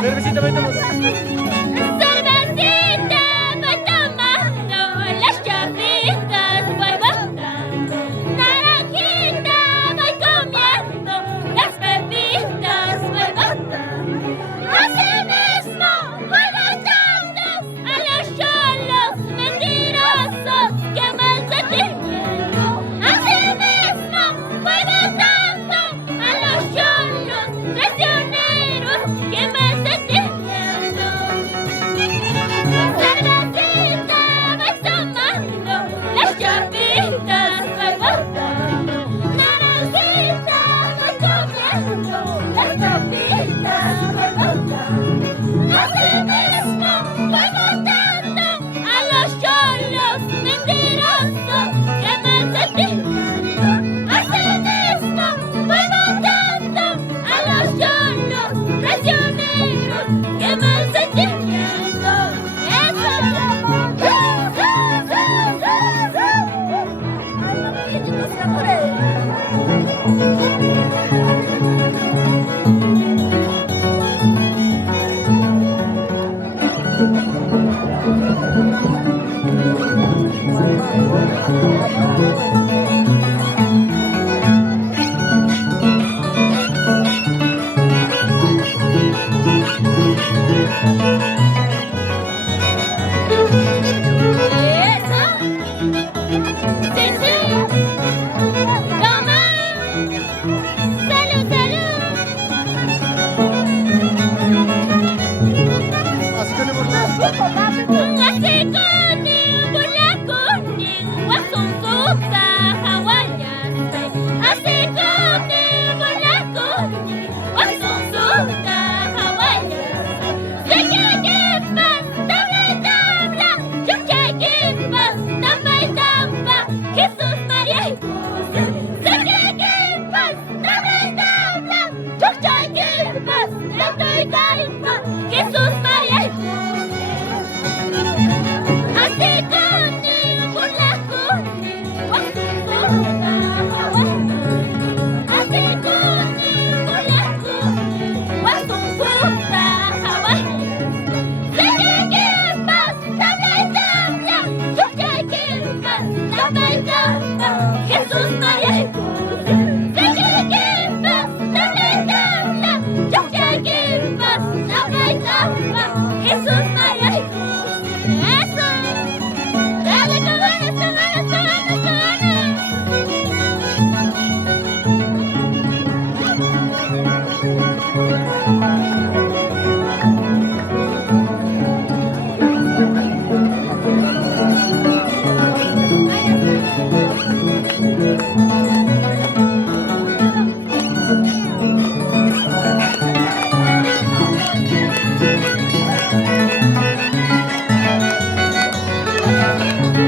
Cervecita, vete, Cervecita, voy tomando, las chapitas voy botando, naranjita voy comiendo, las pepitas voy botando. Así mismo voy botando a los cholos mentirosos que me entretienen. Así mismo voy botando a los cholos traicioneros que me entretienen. Cervecita voy tomando, las chapitas voy botando, naranjita voy comiendo, las papitas voy botando. Así mismo voy botando a los cholos mentirosos que me entretienen. Así mismo voy botando a los cholos traicioneros que me entretienen. así que no importa. Jesús, María y José, Jesús, María y José, así con por la cone, así con por la cone, tabla y tabla, chucha y quilpas, tabla y tabla.